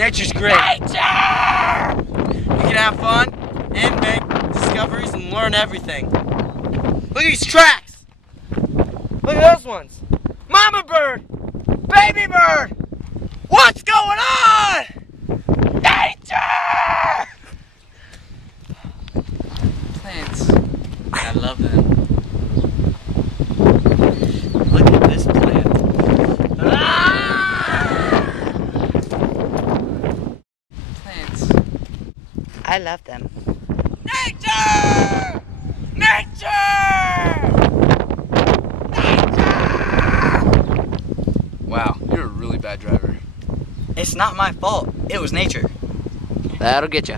Nature's great. Nature! You can have fun and make discoveries and learn everything. Look at these tracks. Look at those ones. Mama bird, baby bird. What's going on? Nature! Plants. I love them. Look at this plant. Plants. I love them. Nature! Nature! Nature! Wow, you're a really bad driver. It's not my fault. It was nature. That'll get you.